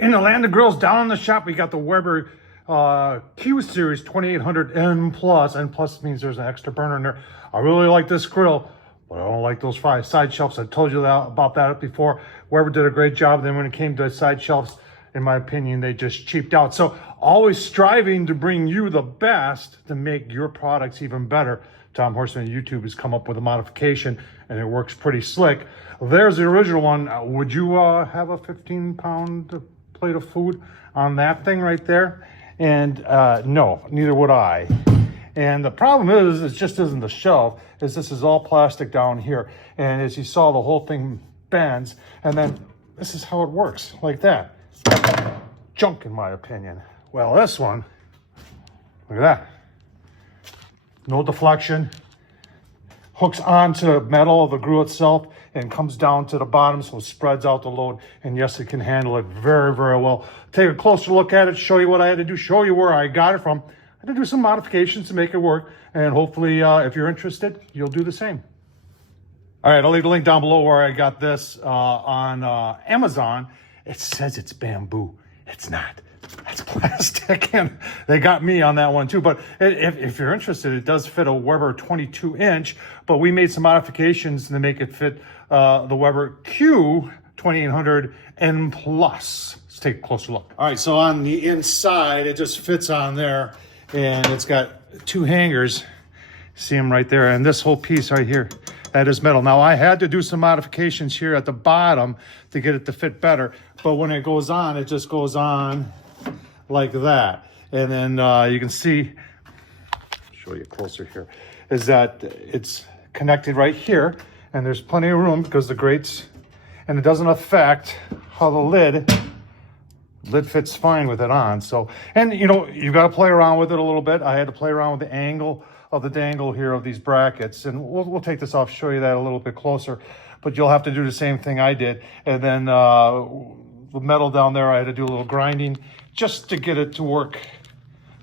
In the land of grills, down in the shop, we got the Weber Q Series 2800 N Plus. N Plus means there's an extra burner in there. I really like this grill, but I don't like those side shelves. I told you about that before. Weber did a great job. Then when it came to side shelves, in my opinion, they just cheaped out. So always striving to bring you the best to make your products even better. Tom Horseman on YouTube has come up with a modification and it works pretty slick. There's the original one. Would you have a 15-pound plate of food on that thing right there? And no, neither would I. And the problem is, it just isn't the shelf, is this is all plastic down here. And as you saw, the whole thing bends. And then this is how it works, like that. Junk, in my opinion. Well, this one, look at that. No deflection. Hooks onto the metal of the grill itself and comes down to the bottom, so it spreads out the load. And yes, it can handle it very, very well. Take a closer look at it, show you what I had to do, show you where I got it from. I had to do some modifications to make it work. And hopefully, if you're interested, you'll do the same. All right, I'll leave a link down below where I got this on Amazon. It says it's bamboo. It's not. That's plastic, and they got me on that one too. But if you're interested, it does fit a Weber 22-inch, but we made some modifications to make it fit the Weber Q 2800 N Plus. Let's take a closer look. All right, so on the inside, it just fits on there, and it's got two hangers. See them right there, and this whole piece right here, that is metal. Now, I had to do some modifications here at the bottom to get it to fit better, but when it goes on, it just goes on like that. And then you can see, show you closer here, is that it's connected right here, and there's plenty of room because the grates, and it doesn't affect how the lid fits fine with it on. So, and you know, you've got to play around with it a little bit. I had to play around with the angle of the dangle here of these brackets, and we'll take this off, show you that a little bit closer, but you'll have to do the same thing I did. And then the metal down there, I had to do a little grinding just to get it to work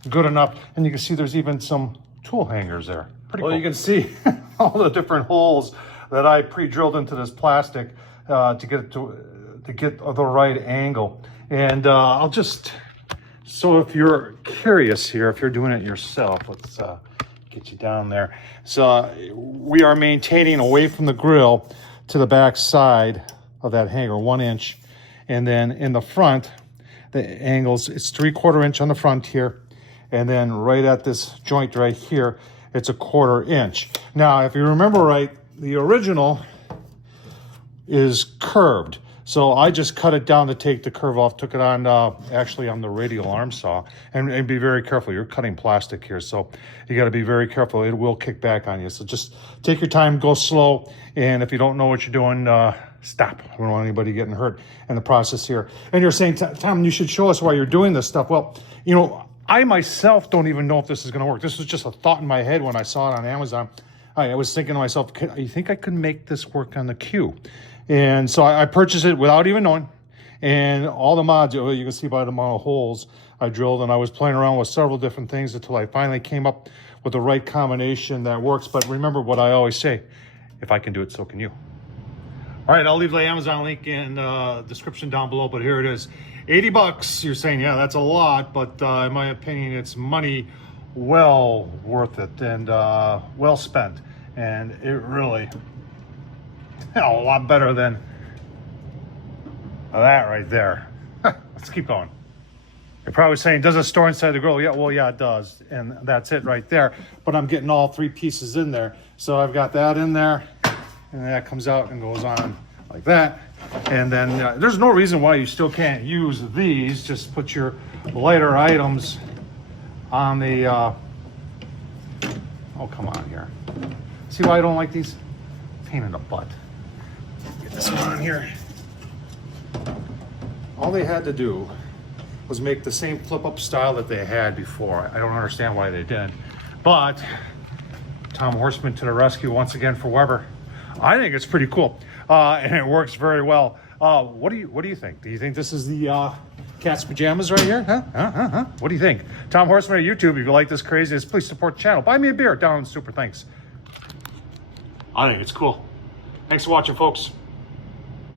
good enough. And you can see there's even some tool hangers there. Pretty cool. You can see all the different holes that I pre-drilled into this plastic to get the right angle. And I'll just, so if you're curious here, if you're doing it yourself, let's get you down there. So we are maintaining away from the grill to the back side of that hanger, 1 inch. And then in the front, the angles, it's 3/4 inch on the front here. And then right at this joint right here, it's 1/4 inch. Now, if you remember right, the original is curved. So I just cut it down to take the curve off, took it on, actually on the radial arm saw. And be very careful, you're cutting plastic here, so you gotta be very careful. It will kick back on you. So just take your time, go slow. And if you don't know what you're doing, stop. I don't want anybody getting hurt in the process here. And you're saying, Tom, you should show us why you're doing this stuff. Well, you know, I myself don't even know if this is gonna work. This was just a thought in my head when I saw it on Amazon. I was thinking to myself, you think I could make this work on the Q? And so I purchased it without even knowing. And all the mods, you can see by the amount of holes I drilled, and I was playing around with several different things until I finally came up with the right combination that works. But remember what I always say, if I can do it, so can you. All right, I'll leave the Amazon link in the description down below, but here it is. 80 bucks. You're saying, yeah, that's a lot, but in my opinion, it's money well worth it and well spent. And it really, a lot better than that right there. Let's keep going. You're probably saying, does it store inside the grill? Yeah, well, yeah, it does. And that's it right there. But I'm getting all 3 pieces in there. So I've got that in there, and that comes out and goes on like that. And then there's no reason why you still can't use these. Just put your lighter items on the, oh, come on here. See why I don't like these? Pain in the butt. Get this one on here. All they had to do was make the same flip-up style that they had before. I don't understand why they didn't. But Tom Horseman to the rescue once again for Weber. I think it's pretty cool, and it works very well. What do you think? Do you think this is the cat's pajamas right here? Huh? What do you think? Tom Horseman at YouTube. If you like this craziness, please support the channel. Buy me a beer down in Super Thanks. I think it's cool. Thanks for watching, folks.